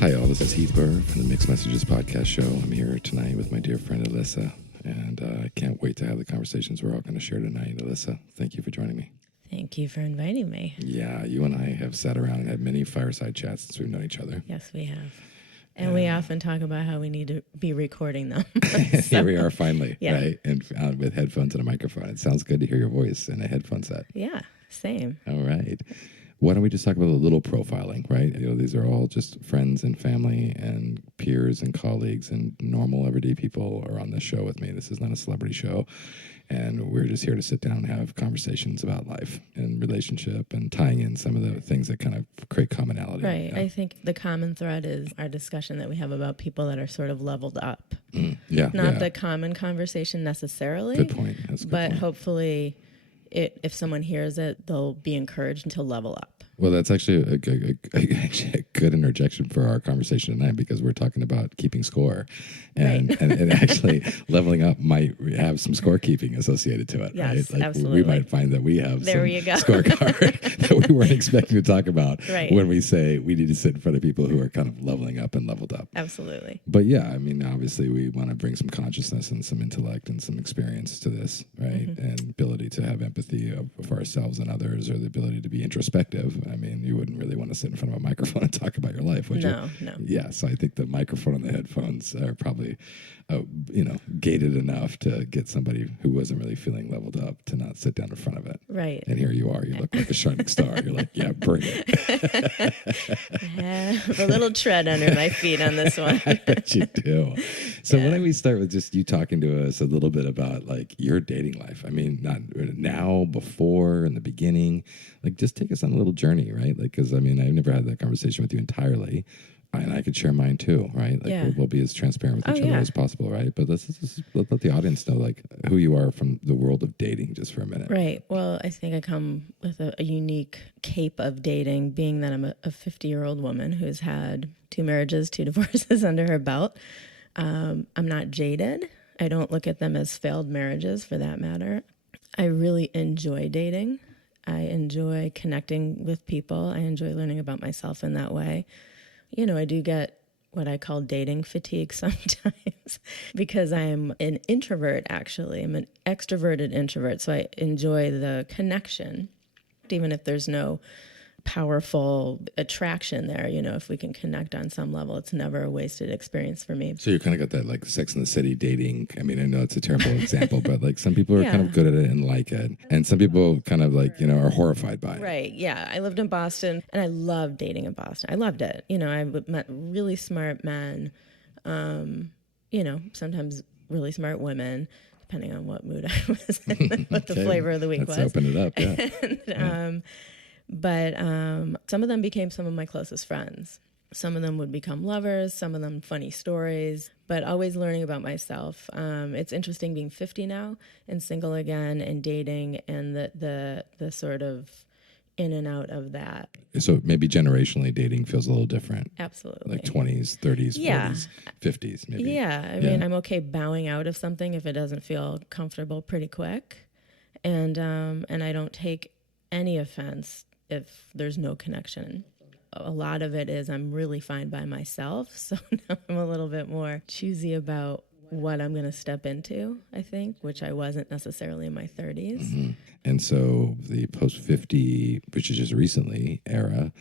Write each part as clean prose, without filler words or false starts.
Hi all, this is Heath from the Mixed Messages podcast show. I'm here tonight with my dear friend Elisa, and I can't wait to have the conversations we're all going to share tonight. Elisa, thank you for joining me. Thank you for inviting me. Yeah, you and I have sat around and had many fireside chats since we've known each other. Yes, we have. And we often talk about how we need to be recording them. Here we are finally, yeah. Right? And with headphones and a microphone. It sounds good to hear your voice in a headphone set. Yeah, same. All right. Why don't we just talk about a little profiling, right? You know, these are all just friends and family and peers and colleagues and normal everyday people are on this show with me. This is not a celebrity show. And we're just here to sit down and have conversations about life and relationship and tying in some of the things that kind of create commonality. Right. Yeah. I think the common thread is our discussion that we have about people that are sort of leveled up. Yeah. Not the common conversation necessarily. Good point. That's a good but point. Hopefully if someone hears it, they'll be encouraged to level up. Well, that's actually a good interjection for our conversation tonight because we're talking about keeping score. And, right. and actually leveling up might have some scorekeeping associated to it. Yes, right? Like absolutely. We might find that we have some scorecard that we weren't expecting to talk about when we say we need to sit in front of people who are kind of leveling up and leveled up. Absolutely. But yeah, I mean, obviously we want to bring some consciousness and some intellect and some experience to this, right? Mm-hmm. And ability to have empathy for ourselves and others, or the ability to be introspective. I mean, you wouldn't really want to sit in front of a microphone and talk about your life, would you? No. Yeah, so I think the microphone and the headphones are probably, gated enough to get somebody who wasn't really feeling leveled up to not sit down in front of it. Right. And here you are. You look like a shining star. You're like, yeah, bring it. I have a little tread under my feet on this one. I bet you do. So why don't we start with just you talking to us a little bit about like your dating life? I mean, not now, before, in the beginning. Like, just take us on a little journey, right? Like, because I mean, I've never had that conversation with you entirely, and I could share mine too, right? Like, we'll be as transparent with each other as possible, right? But let's just let the audience know like who you are from the world of dating, just for a minute. Right. Well, I think I come with a unique cape of dating, being that I'm a 50-year-old woman who's had 2 marriages, 2 divorces under her belt. I'm not jaded. I don't look at them as failed marriages, for that matter. I really enjoy dating. I enjoy connecting with people. I enjoy learning about myself in that way. You know, I do get what I call dating fatigue sometimes because I'm an introvert, actually. I'm an extroverted introvert, so I enjoy the connection, even if there's no powerful attraction there. You know, if we can connect on some level, it's never a wasted experience for me. So you kind of got that like Sex in the City dating. I mean, I know it's a terrible example, but like some people are kind of good at it and like it. And some people kind of like, are horrified by it. Right. Yeah. I lived in Boston and I loved dating in Boston. I loved it. You know, I met really smart men, sometimes really smart women, depending on what mood I was in, what the flavor of the week was. Let's open it up. Yeah. But some of them became some of my closest friends. Some of them would become lovers, some of them funny stories, but always learning about myself. It's interesting being 50 now and single again and dating and the sort of in and out of that. So maybe generationally dating feels a little different. Absolutely. Like 20s, 30s, 40s, 50s maybe. Yeah. I mean, I'm okay bowing out of something if it doesn't feel comfortable pretty quick. And I don't take any offense if there's no connection. A lot of it is I'm really fine by myself. So now I'm a little bit more choosy about what I'm going to step into, I think, which I wasn't necessarily in my 30s. Mm-hmm. And so the post-50, which is just recently, era,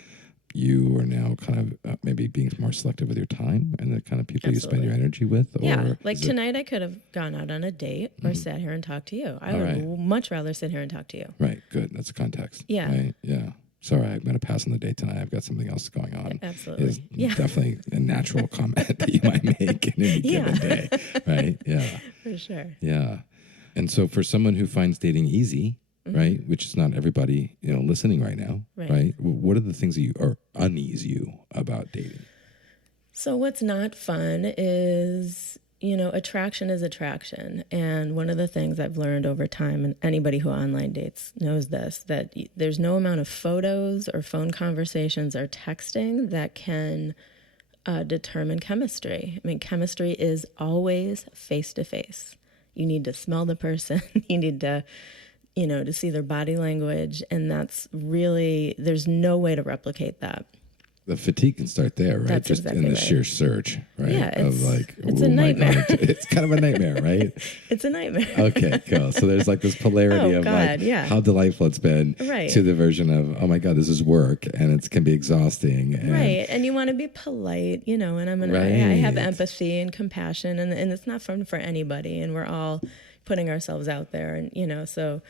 you are now kind of maybe being more selective with your time and the kind of people you spend your energy with? Yeah, like tonight I could have gone out on a date or sat here and talked to you. I would much rather sit here and talk to you. Right, good. That's a context. Yeah. Right? Yeah. Sorry, I'm going to pass on the date tonight. I've got something else going on. Absolutely. Is definitely a natural comment that you might make in any given day. Right? Yeah. For sure. Yeah. And so for someone who finds dating easy, right, which is not everybody, listening right now, right? What are the things that unease you about dating? So what's not fun is, attraction is attraction. And one of the things I've learned over time, and anybody who online dates knows this, that there's no amount of photos or phone conversations or texting that can determine chemistry. I mean, chemistry is always face-to-face. You need to smell the person. You need to, to see their body language. And that's really, there's no way to replicate that. The fatigue can start there, right? That's Just exactly in the right. sheer surge, right? Yeah, of like, it's oh a my nightmare. God. It's kind of a nightmare, right? It's a nightmare. Okay, cool. So there's like this polarity Oh, of God, like yeah. how delightful it's been Right. to the version of, oh my God, this is work and it can be exhausting. And Right. And you want to be polite, you know, and I have Right. empathy and compassion, and it's not fun for anybody, and we're all putting ourselves out there, and, you know, so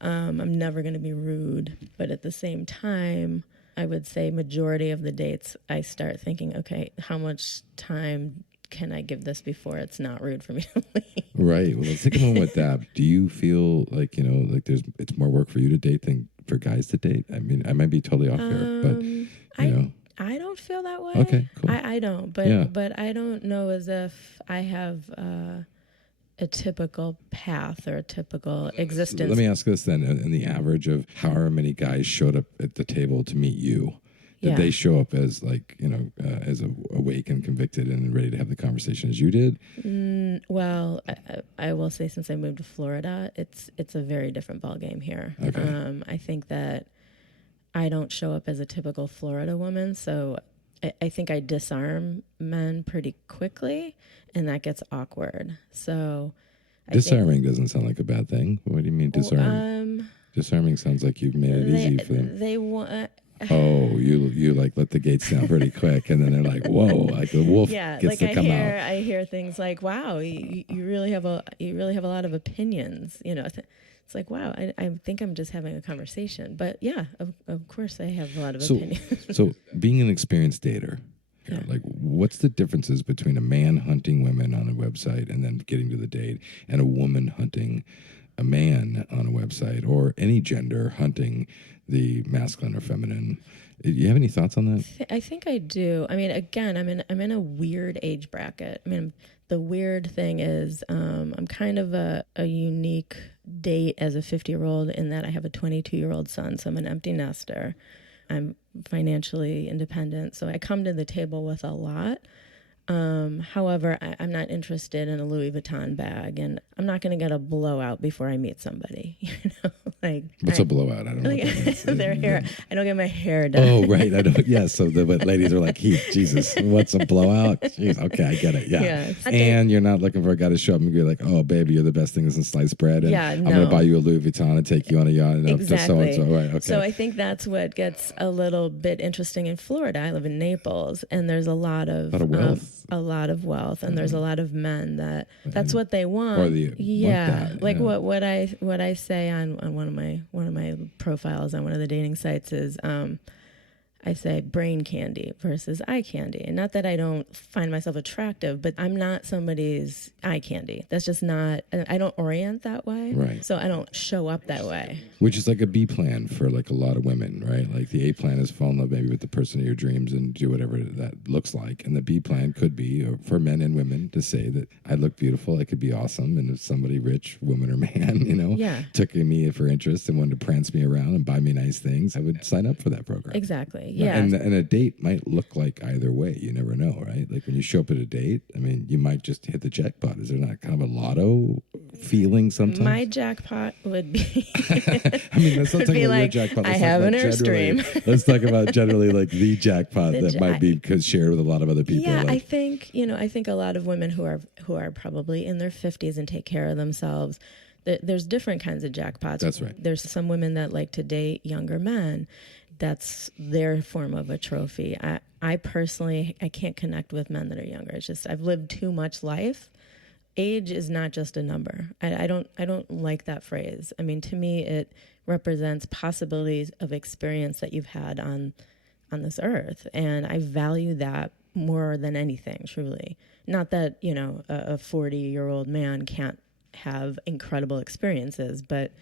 I'm never going to be rude. But at the same time, I would say majority of the dates, I start thinking, okay, how much time can I give this before it's not rude for me to leave? Right. Well, let's take a moment with that. Do you feel like, you know, like it's more work for you to date than for guys to date? I mean, I might be totally off there, but, you know. I don't feel that way. Okay, cool. I don't, but I don't know as if I have a typical path or a typical existence. Let me ask this then. In the average of however many guys showed up at the table to meet you, did they show up as like, you know, as awake and convicted and ready to have the conversation as you did? Well, I will say since I moved to Florida, it's a very different ballgame here. Okay. I think that I don't show up as a typical Florida woman, so I think I disarm men pretty quickly, and that gets awkward. So disarming doesn't sound like a bad thing. What do you mean disarm? Disarming sounds like you've made it easy for them. They want. Oh, you like let the gates down pretty quick, and then they're like, "Whoa!" Like the wolf gets like to come out. I hear things like, "Wow, you really have a lot of opinions." You know, it's like, wow, I think I'm just having a conversation, but yeah, of course I have a lot of opinions. So being an experienced dater, like what's the differences between a man hunting women on a website and then getting to the date, and a woman hunting a man on a website, or any gender hunting the masculine or feminine? Do you have any thoughts on that? I think I do. I mean, again, I'm in a weird age bracket. I mean, the weird thing is I'm kind of a unique date as a 50-year-old in that I have a 22-year-old son, so I'm an empty nester. I'm financially independent, so I come to the table with a lot. However, I'm not interested in a Louis Vuitton bag, and I'm not going to get a blowout before I meet somebody. You know, like what's a blowout? I don't know. What that their hair. I don't get my hair done. Oh, right. I don't. Yeah. So the ladies are like, Heath, Jesus, what's a blowout? Jeez, okay, I get it. Yeah. And you're not looking for a guy to show up and be like, oh, baby, you're the best thing since sliced bread. And I'm going to buy you a Louis Vuitton and take you on a yacht and up to so and so. Right. Okay. So I think that's what gets a little bit interesting in Florida. I live in Naples, and there's a lot of wealth. And there's a lot of men that's what they want. Or want that, like what I say on one of my profiles on one of the dating sites is I say brain candy versus eye candy. And not that I don't find myself attractive, but I'm not somebody's eye candy. That's just not, I don't orient that way. Right. So I don't show up that way. Which is like a B plan for like a lot of women, right? Like the A plan is fall in love maybe with the person of your dreams and do whatever that looks like. And the B plan could be for men and women to say that I look beautiful, I could be awesome. And if somebody rich, woman or man, you know, took me for interest and wanted to prance me around and buy me nice things, I would sign up for that program. Exactly. Yeah. And a date might look like either way. You never know, right? Like when you show up at a date, I mean, you might just hit the jackpot. Is there not kind of a lotto feeling sometimes? My jackpot would be... I mean, let's not talk about your jackpot. I have an Airstream. Let's talk about generally like the jackpot that might be shared with a lot of other people. Yeah, like, I think a lot of women who are probably in their 50s and take care of themselves, there's different kinds of jackpots. That's right. There's some women that like to date younger men. That's their form of a trophy. I personally, I can't connect with men that are younger. It's just, I've lived too much life. Age is not just a number. I don't like that phrase. I mean, to me, it represents possibilities of experience that you've had on this earth. And I value that more than anything, truly. Not that, a 40-year-old man can't have incredible experiences, but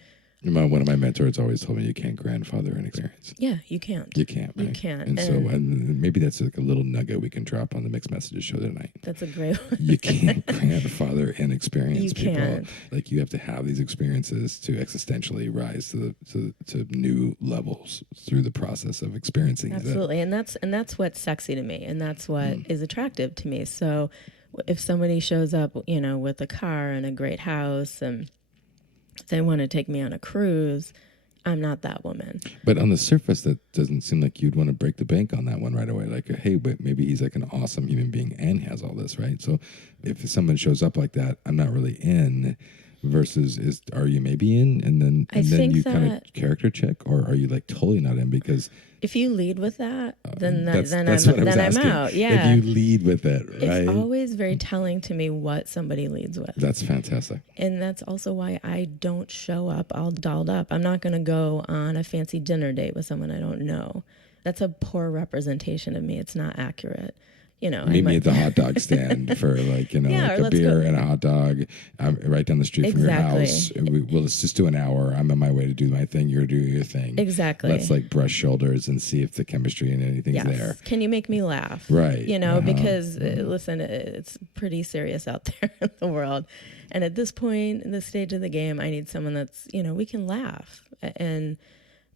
one of my mentors always told me you can't grandfather an experience. Yeah, you can't. You can't, right? You can't. And so maybe that's like a little nugget we can drop on the Mixed Messages show tonight. That's a great one. You can't grandfather an experience, you people. Can't. Like you have to have these experiences to existentially rise to new levels through the process of experiencing. Absolutely. And that's what's sexy to me, and that's what is attractive to me. So if somebody shows up, with a car and a great house and they want to take me on a cruise, I'm not that woman. But on the surface, that doesn't seem like you'd want to break the bank on that one right away. Like, hey, but maybe he's like an awesome human being and has all this, right? So if someone shows up like that, I'm not really in. Versus, are you maybe in, and then you kind of character check, or are you like totally not in? Because if you lead with that, then that's I'm out. If Yeah, you lead with it, right? It's always very telling to me what somebody leads with. That's fantastic. And that's also why I don't show up all dolled up. I'm not going to go on a fancy dinner date with someone I don't know. That's a poor representation of me. It's not accurate. You know, meet me at the hot dog stand for like, you know, like a beer and a hot dog. I'm right down the street from your house. Let's just do an hour. I'm on my way to do my thing. You're doing your thing. Exactly. Let's like brush shoulders and see if the chemistry and anything's there. Can you make me laugh? Right. You know, because listen, it's pretty serious out there in the world. And at this point, in this stage of the game, I need someone that's, you know, we can laugh. And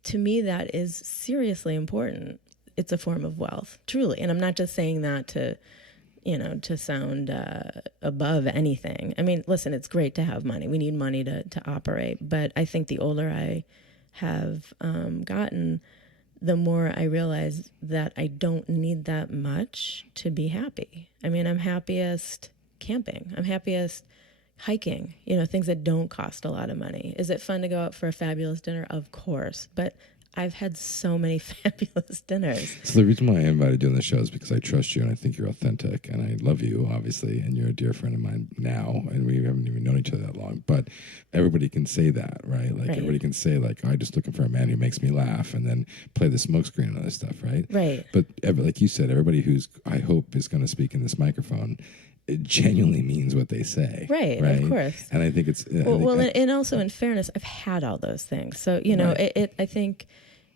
to me, that is seriously important. It's a form of wealth, truly. And I'm not just saying that to, you know, to sound above anything. I mean, listen, it's great to have money. We need money to operate. But I think the older I have gotten, the more I realize that I don't need that much to be happy. I mean, I'm happiest camping. I'm happiest hiking, you know, things that don't cost a lot of money. Is it fun to go out for a fabulous dinner? Of course. But I've had so many fabulous dinners. So the reason why I invited you on the show is because I trust you and I think you're authentic and I love you, obviously, and you're a dear friend of mine now, and we haven't even known each other that long. But everybody can say that, right? Like everybody can say, like, I'm just looking for a man who makes me laugh, and then play the smokescreen and other stuff, right? Right. But like you said, everybody who's I hope is going to speak in this microphone, it genuinely means what they say. Right, of course. And I think it's... and also in fairness, I've had all those things. So, you know, I think,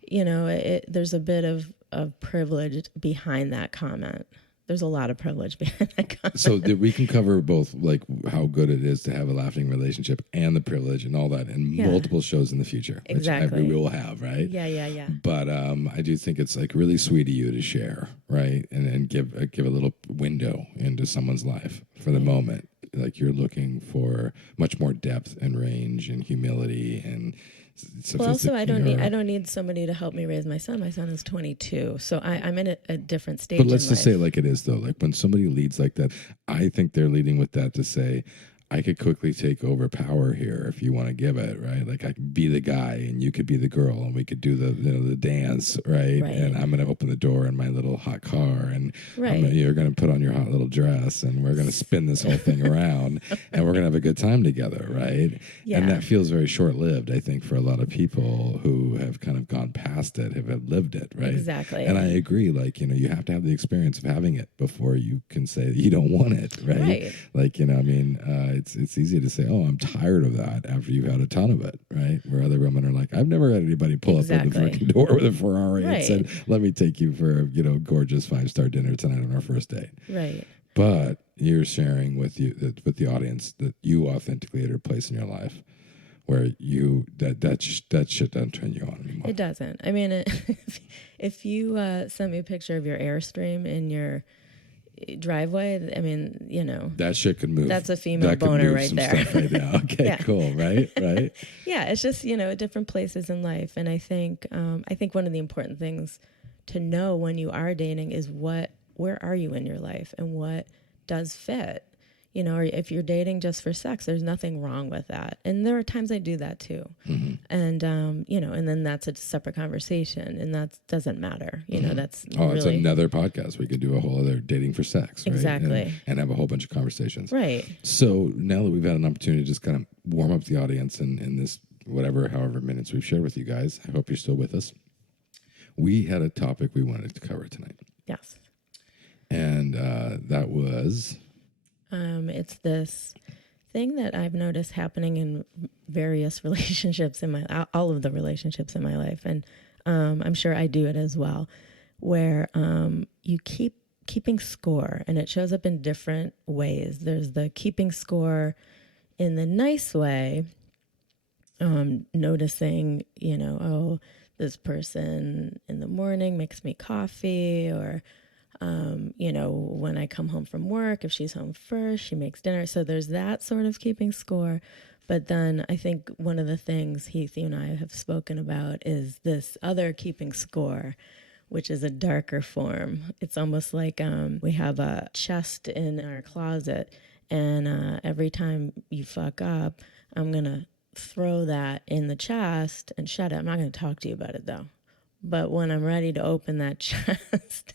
you know, there's a bit of privilege behind that comment. There's a lot of privilege behind that comment. So we can cover both, like how good it is to have a laughing relationship and the privilege and all that in multiple shows in the future. Exactly. Which we will have, right? Yeah. But I do think it's like really sweet of you to share, right? And give a little window into someone's life for the moment. Like you're looking for much more depth and range and humility and... Well, also, I don't need somebody to help me raise my son. My son is 22, so I'm in a different stage. But let's just say it like it is, though. Like when somebody leads like that, I think they're leading with that to say, I could quickly take over power here if you want to give it, right? Like I could be the guy and you could be the girl and we could do the dance, right? And I'm going to open the door in my little hot car and you're going to put on your hot little dress and we're going to spin this whole thing around and we're going to have a good time together, right? Yeah. And that feels very short-lived, I think, for a lot of people who have kind of gone past it, have lived it, right? Exactly. And I agree, like, you know, you have to have the experience of having it before you can say that you don't want it, right? Like, you know, I mean, it's easy to say, oh, I'm tired of that after you've had a ton of it, right? Where other women are like, I've never had anybody pull up at the freaking door with a Ferrari and said, let me take you for a, you know, gorgeous 5-star dinner tonight on our first date. Right. But you're sharing with the audience that you authentically had a place in your life where you that shit doesn't turn you on anymore. It doesn't. I mean, if you sent me a picture of your Airstream in your driveway, I mean, you know, that shit could move. That's a female boner right there. Stuff right now. Okay, cool, right. Yeah, it's just, you know, different places in life, and I think one of the important things to know when you are dating is where are you in your life and what does fit. You know, or if you're dating just for sex, there's nothing wrong with that. And there are times I do that too. Mm-hmm. And, you know, and then that's a separate conversation and that doesn't matter. You know, that's it's another podcast. We could do a whole other dating for sex. Right? Exactly. And have a whole bunch of conversations. Right. So now that we've had an opportunity to just kind of warm up the audience in this however minutes we've shared with you guys, I hope you're still with us. We had a topic we wanted to cover tonight. Yes. And that was... it's this thing that I've noticed happening in various relationships all of the relationships in my life, and I'm sure I do it as well, where you keeping score, and it shows up in different ways. There's the keeping score in the nice way, noticing, you know, oh, this person in the morning makes me coffee, or you know, when I come home from work, if she's home first, she makes dinner. So there's that sort of keeping score But then I think one of the things Heath, you and I have spoken about is this other keeping score, which is a darker form. It's almost like we have a chest in our closet, and every time you fuck up, I'm going to throw that in the chest and shut it. I'm not going to talk to you about it, though. But when I'm ready to open that chest,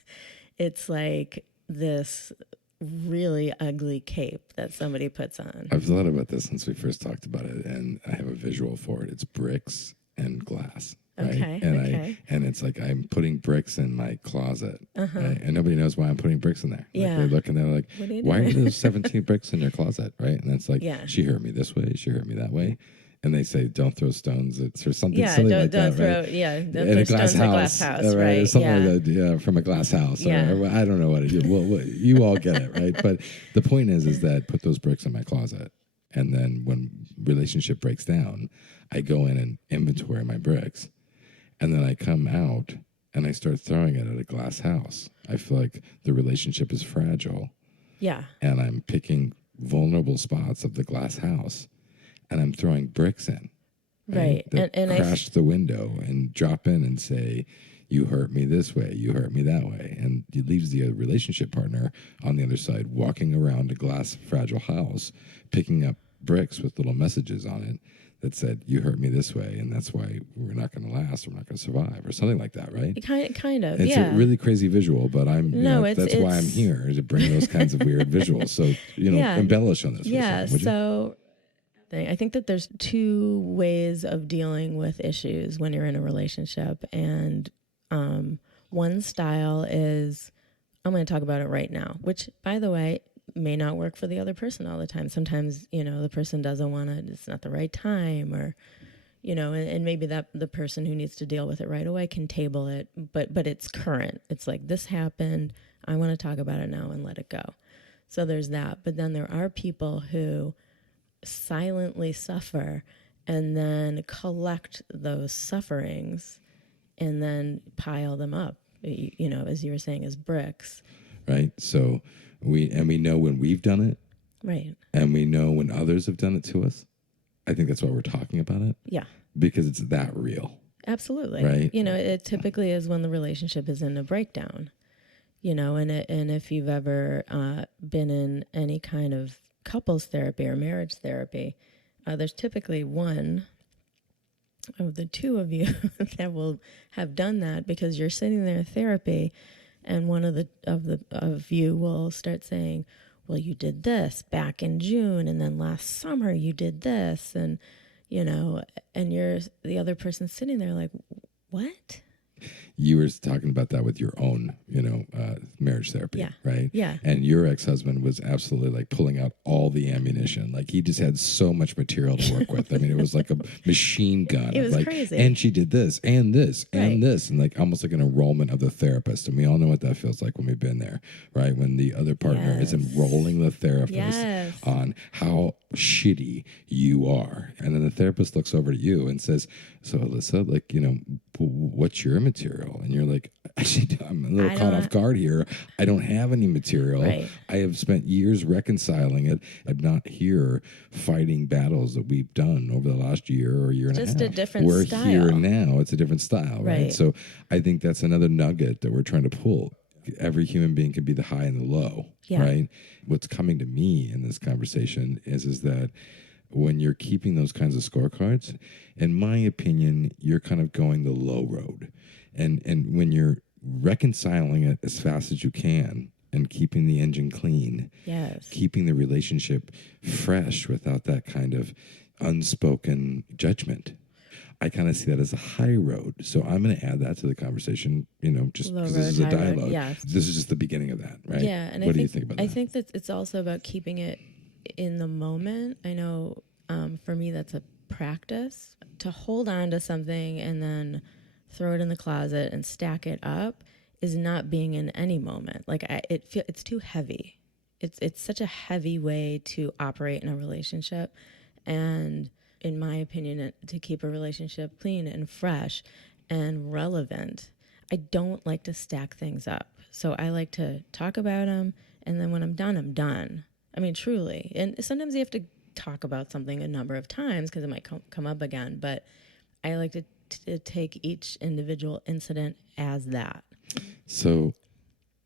it's like this really ugly cape that somebody puts on. I've thought about this since we first talked about it, and I have a visual for it. It's bricks and glass. Right? Okay. And it's like I'm putting bricks in my closet, right? And nobody knows why I'm putting bricks in there. Yeah. Like they look and they're like, why are there 17 bricks in your closet, right? And it's like, yeah. She hurt me this way, she hurt me that way. And they say, don't throw stones. It's or something yeah, silly don't, like don't that, throw, right? Yeah, don't in throw a glass stones in a glass house, right? Or something yeah. like that, yeah, from a glass house. Yeah. Or I don't know what it is. Well, you all get it, right? But the point is that put those bricks in my closet. And then when relationship breaks down, I go in and inventory my bricks. And then I come out and I start throwing it at a glass house. I feel like the relationship is fragile. Yeah. And I'm picking vulnerable spots of the glass house and I'm throwing bricks in. Right. That and crash the window and drop in and say, you hurt me this way, you hurt me that way. And it leaves the relationship partner on the other side walking around a glass fragile house, picking up bricks with little messages on it that said, you hurt me this way, and that's why we're not going to last, we're not going to survive, or something like that, right? Kind of, it's a really crazy visual, but that's why I'm here, to bring those kinds of weird visuals. So, embellish on this for a second, would you? So I think that there's two ways of dealing with issues when you're in a relationship. And one style is, I'm going to talk about it right now, which, by the way, may not work for the other person all the time. Sometimes, the person doesn't want to, it's not the right time, or, and maybe that the person who needs to deal with it right away can table it, but it's current. It's like, this happened, I want to talk about it now and let it go. So there's that. But then there are people who silently suffer and then collect those sufferings and then pile them up, as you were saying, as bricks. Right. So we know when we've done it. Right. And we know when others have done it to us. I think that's why we're talking about it. Yeah. Because it's that real. Absolutely. Right. It typically is when the relationship is in a breakdown, and if you've ever been in any kind of couples therapy or marriage therapy, there's typically one of the two of you that will have done that, because you're sitting there in therapy and one of you will start saying, well, you did this back in June, and then last summer you did this, and and you're the other person sitting there like, what? You were talking about that with your own, marriage therapy, right? Yeah. And your ex-husband was absolutely like pulling out all the ammunition. Like he just had so much material to work with. I mean, it was like a machine gun. It was like, crazy. And she did this and this and this, and like almost like an enrollment of the therapist. And we all know what that feels like when we've been there, right? When the other partner is enrolling the therapist on how shitty you are. And then the therapist looks over to you and says, so Alyssa, like, what's your material? And you're like, actually, I'm a little caught off guard here. I don't have any material. Right. I have spent years reconciling it. I'm not here fighting battles that we've done over the last year or year and a half. Just a different We're style. here and now. It's a different style, right? So I think that's another nugget that we're trying to pull. Every human being can be the high and the low, right? What's coming to me in this conversation is that when you're keeping those kinds of scorecards, in my opinion, you're kind of going the low road. And when you're reconciling it as fast as you can and keeping the engine clean, keeping the relationship fresh without that kind of unspoken judgment, I kind of see that as a high road. So I'm going to add that to the conversation, just because this is a dialogue. This is just the beginning of that, right? Yeah. And what do you think about that? I think that it's also about keeping it in the moment. I know for me that's a practice. To hold on to something and then throw it in the closet and stack it up is not being in any moment. Like it's too heavy. It's such a heavy way to operate in a relationship. And in my opinion, to keep a relationship clean and fresh and relevant, I don't like to stack things up. So I like to talk about them, and then when I'm done, I'm done. I mean, truly. And sometimes you have to talk about something a number of times because it might come up again. But I like to take each individual incident as that. So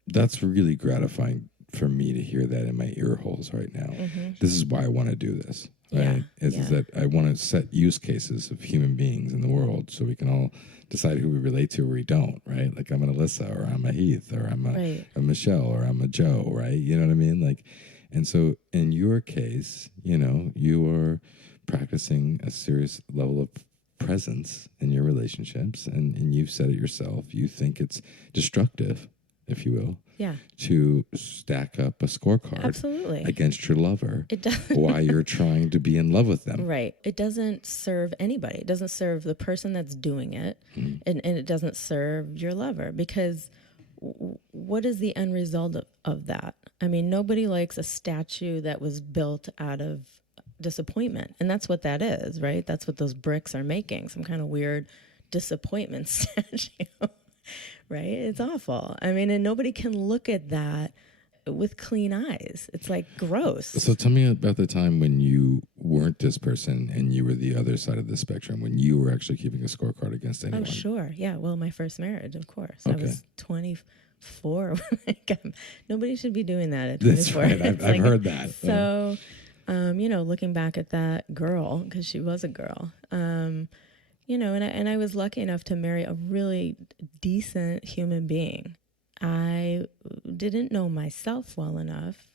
that's really gratifying for me to hear that in my ear holes right now. Mm-hmm. This is why I want to do this. Right? Is that I want to set use cases of human beings in the world so we can all decide who we relate to or we don't, right? Like I'm an Elisa or I'm a Heath or I'm a Michelle or I'm a Joe, right? You know what I mean? Like, and so in your case, you know, you are practicing a serious level of presence in your relationships, and you've said it yourself. You think it's destructive, if you will, to stack up a scorecard against your lover while you're trying to be in love with them. Right. It doesn't serve anybody. It doesn't serve the person that's doing it, and it doesn't serve your lover, because what is the end result of that? I mean, nobody likes a statue that was built out of disappointment, and that's what that is, right? That's what those bricks are making, some kind of weird disappointment statue. Right? It's awful. I mean, and nobody can look at that with clean eyes. It's like gross. So tell me about the time when you weren't this person and you were the other side of the spectrum, when you were actually keeping a scorecard against anyone. Oh, sure. Yeah. Well, my first marriage, of course. Okay. I was 24. Nobody should be doing that at 24. That's right. I've heard that. So, you know, looking back at that girl, because she was a girl, you know, and I was lucky enough to marry a really decent human being. I didn't know myself well enough.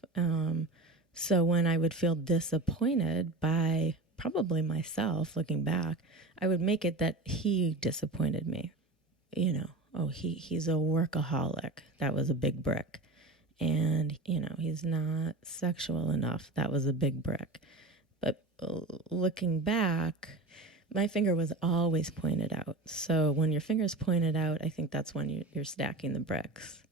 So when I would feel disappointed by probably myself, looking back, I would make it that he disappointed me. You know, oh, he's a workaholic. That was a big brick. And, you know, he's not sexual enough. That was a big brick. But looking back, my finger was always pointed out. So when your finger's pointed out, I think that's when you're stacking the bricks.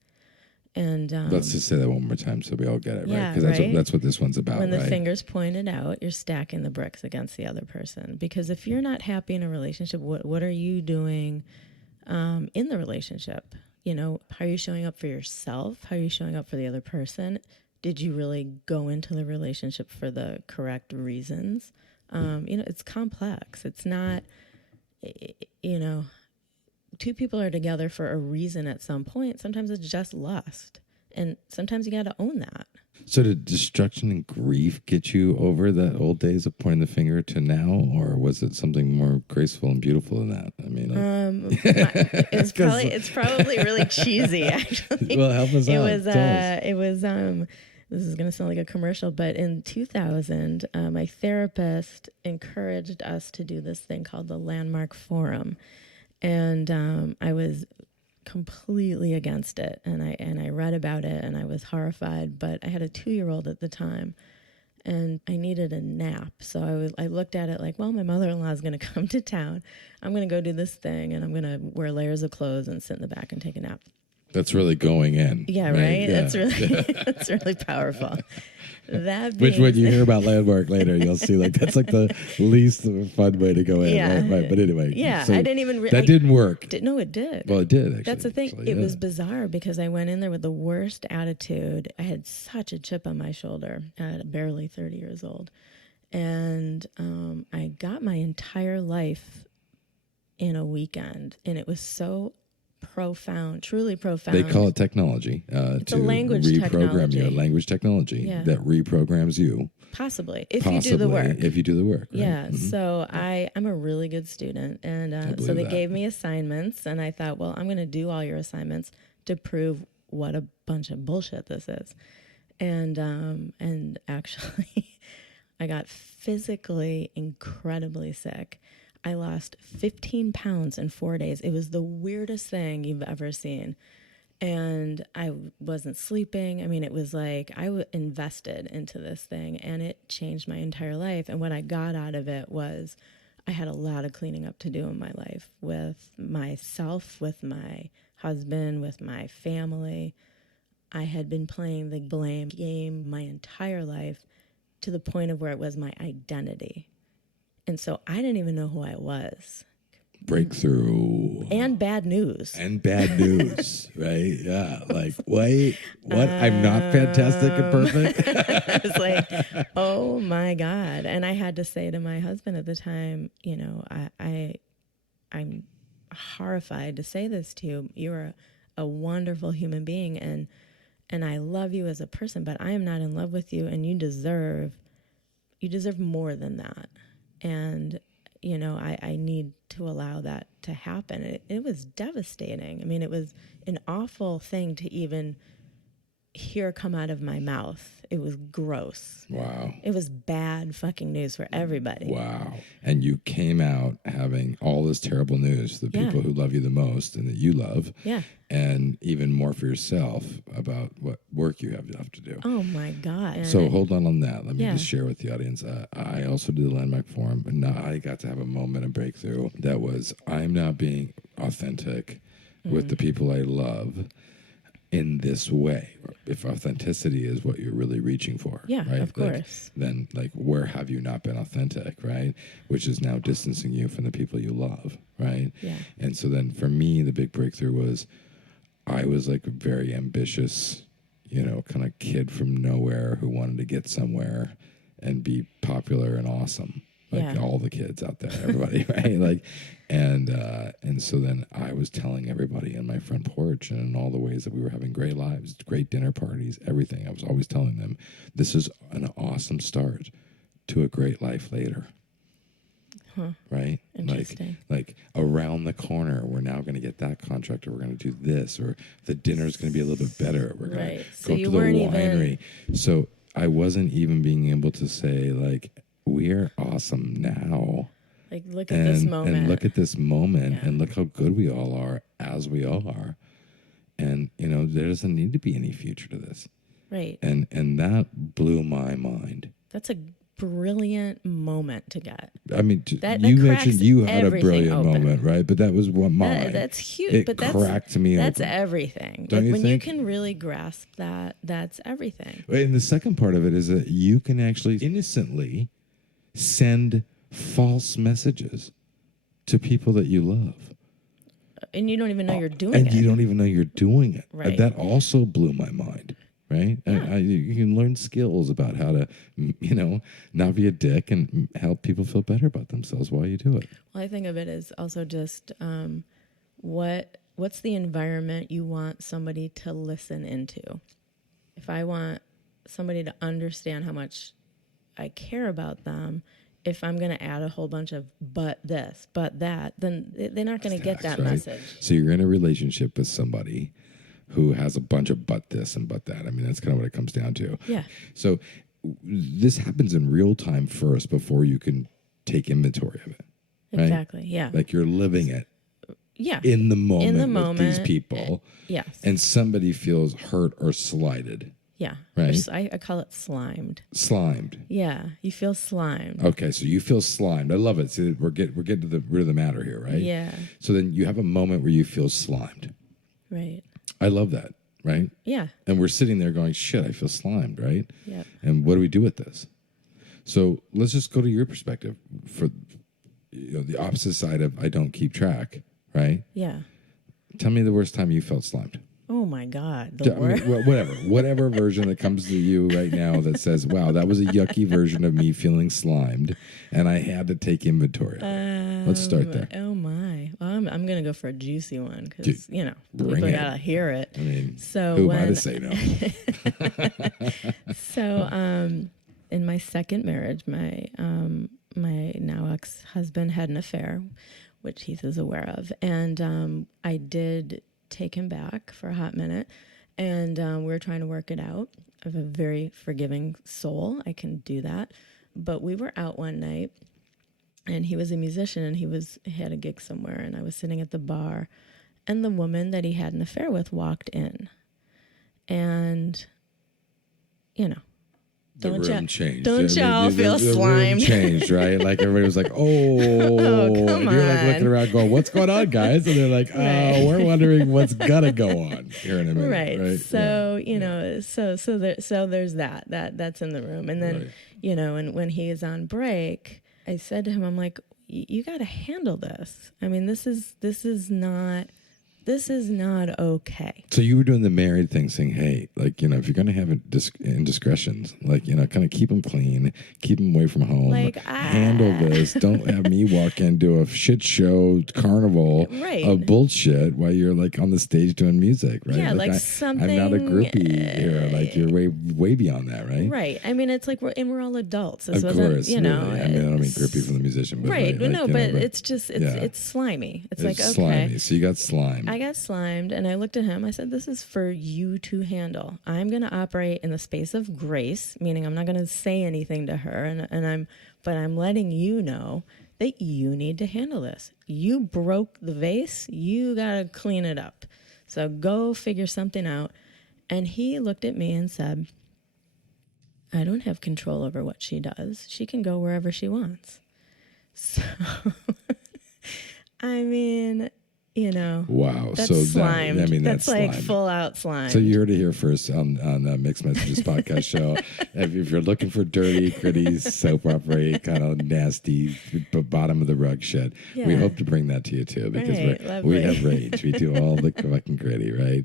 And let's just say that one more time so we all get it, right? Because that's what this one's about. When the finger's pointed out, you're stacking the bricks against the other person. Because if you're not happy in a relationship, what are you doing in the relationship? You know, how are you showing up for yourself? How are you showing up for the other person? Did you really go into the relationship for the correct reasons? You know, it's complex. It's not, you know, two people are together for a reason at some point. Sometimes it's just lust. And sometimes you got to own that. So did destruction and grief get you over the old days of pointing the finger to now? Or was it something more graceful and beautiful than that? I mean, it's probably really cheesy, actually. Well, help us out. It was, this is going to sound like a commercial, but in 2000, my therapist encouraged us to do this thing called the Landmark Forum. And I was completely against it. And I read about it and I was horrified, but I had a 2-year-old at the time and I needed a nap. So I looked at it like, well, my mother-in-law is going to come to town. I'm going to go do this thing and I'm going to wear layers of clothes and sit in the back and take a nap. That's really going in. Yeah, right? Yeah. That's really powerful. Which when you hear about Landmark later, you'll see like that's like the least fun way to go in. Yeah. Right? But anyway. Yeah, so I didn't even... that didn't work. No, it did. Well, it did, actually. That's the thing. It was bizarre because I went in there with the worst attitude. I had such a chip on my shoulder at barely 30 years old. And I got my entire life in a weekend. And it was so profound, truly profound. They call it technology. It's to a language reprogram technology. you. A language technology that reprograms you. Possibly, if you do the work. If you do the work. Right? Yeah. Mm-hmm. So I'm a really good student, and so they gave me assignments, and I thought, well, I'm going to do all your assignments to prove what a bunch of bullshit this is, and actually, I got physically incredibly sick. I lost 15 pounds in 4 days. It was the weirdest thing you've ever seen. And I wasn't sleeping. I mean, it was like I invested into this thing and it changed my entire life. And what I got out of it was I had a lot of cleaning up to do in my life with myself, with my husband, with my family. I had been playing the blame game my entire life to the point of where it was my identity. And so I didn't even know who I was. breakthrough and bad news. Right? Yeah. Like, wait, what? I'm not fantastic and perfect. I was like, oh my God. And I had to say to my husband at the time, you know, I'm horrified to say this to you. You're a wonderful human being, and I love you as a person, but I am not in love with you, and you deserve more than that. And you know, I need to allow that to happen. It was devastating. I mean, it was an awful thing to even hear come out of my mouth. It was gross. Wow. It was bad fucking news for everybody. Wow. And you came out having all this terrible news to the people who love you the most and that you love. Yeah. And even more for yourself about what work you have to do. Oh my God. So hold on that. Let me just share with the audience. I also did the Landmark Forum, and I got to have a moment of breakthrough that was, I'm not being authentic with the people I love in this way. If authenticity is what you're really reaching for, yeah, right? Of course. Then where have you not been authentic, right? Which is now distancing you from the people you love, right? Yeah. And so then for me, the big breakthrough was I was like a very ambitious, you know, kind of kid from nowhere who wanted to get somewhere and be popular and awesome. Like all the kids out there, everybody, right? Like, and so then I was telling everybody on my front porch and in all the ways that we were having great lives, great dinner parties, everything. I was always telling them, this is an awesome start to a great life later. Huh. Right? Interesting. Like around the corner, we're now going to get that contract, or we're going to do this, or the dinner's going to be a little bit better. We're going to go to the winery. So I wasn't even being able to say, like, we're awesome now. Like, look at this moment. And look at this moment, and look how good we all are as we are. And, you know, there doesn't need to be any future to this. Right. And that blew my mind. That's a brilliant moment to get. I mean, you mentioned you had a brilliant moment, right? But that was what mine. That's huge. It cracked me open. That's everything. Don't you when think? you can really grasp that, that's everything. And the second part of it is that you can actually innocently send false messages to people that you love. And you don't even know you're doing it. And you don't even know you're doing it. Right. That also blew my mind. Right? Yeah. You can learn skills about how to, you know, not be a dick and help people feel better about themselves while you do it. Well, I think of it as also just what's the environment you want somebody to listen into? If I want somebody to understand how much I care about them, if I'm going to add a whole bunch of but this, but that, then they're not going to get that message. So you're in a relationship with somebody who has a bunch of but this and but that. I mean, that's kind of what it comes down to. Yeah. So this happens in real time first before you can take inventory of it. Right? Exactly. Yeah. Like you're living it. Yeah. In the moment with these people. Yes. And somebody feels hurt or slighted. Yeah. Right. I call it slimed. Slimed. Yeah. You feel slimed. Okay. So you feel slimed. I love it. See, we're getting to the root of the matter here, right? Yeah. So then you have a moment where you feel slimed. Right. I love that, right? Yeah. And we're sitting there going, shit, I feel slimed, right? Yeah. And what do we do with this? So let's just go to your perspective for the opposite side of I don't keep track, right? Yeah. Tell me the worst time you felt slimed. Oh my God. Whatever version that comes to you right now that says, wow, that was a yucky version of me feeling slimed and I had to take inventory. Let's start there. Oh my. Well, I'm going to go for a juicy one because, people got to hear it. I mean, so who am I to say no? So, in my second marriage, my now ex-husband had an affair, which Heath is aware of. And I did take him back for a hot minute, and we were trying to work it out. I have a very forgiving soul. I can do that. But we were out one night, and he was a musician, and he had a gig somewhere, and I was sitting at the bar, and the woman that he had an affair with walked in. And, The room changed. Don't y'all feel slimed? The room changed, right? Like everybody was like, oh. Come and you're like looking around going, what's going on, guys? And they're like, oh, we're wondering what's going to go on here in a minute. Right. So, so there's that's in the room. And then, and when he is on break, I said to him, I'm like, you got to handle this. I mean, this is not okay. So you were doing the married thing, saying, hey, like, you know, if you're going to have indiscretions, like, you know, kind of keep them clean, keep them away from home, Like, handle this. Don't have me walk into a shit show carnival of bullshit while you're like on the stage doing music, right? Yeah, like I'm something. not a groupie here. Like, you're way beyond that, right? Right. I mean, it's like we're all adults. Of course, you know. Really. I mean, I don't mean groupie from the musician, but right. Like, no, but it's just it's slimy. It's like, okay, slimy. So you got slimed. I got slimed, and I looked at him. I said, "This is for you to handle. I'm going to operate in the space of grace, meaning I'm not going to say anything to her, but I'm letting you know that you need to handle this. You broke the vase. You got to clean it up. So go figure something out." And he looked at me and said, "I don't have control over what she does. She can go wherever she wants." So, I mean, you know, wow. that's so slimed. That's like slimed. Full out slime. So you heard it here first on Mixed Messages podcast show. If you're looking for dirty, gritty, soap opera, kind of nasty, bottom of the rug shit, we hope to bring that to you too, because we have rage. We do all the fucking gritty, right?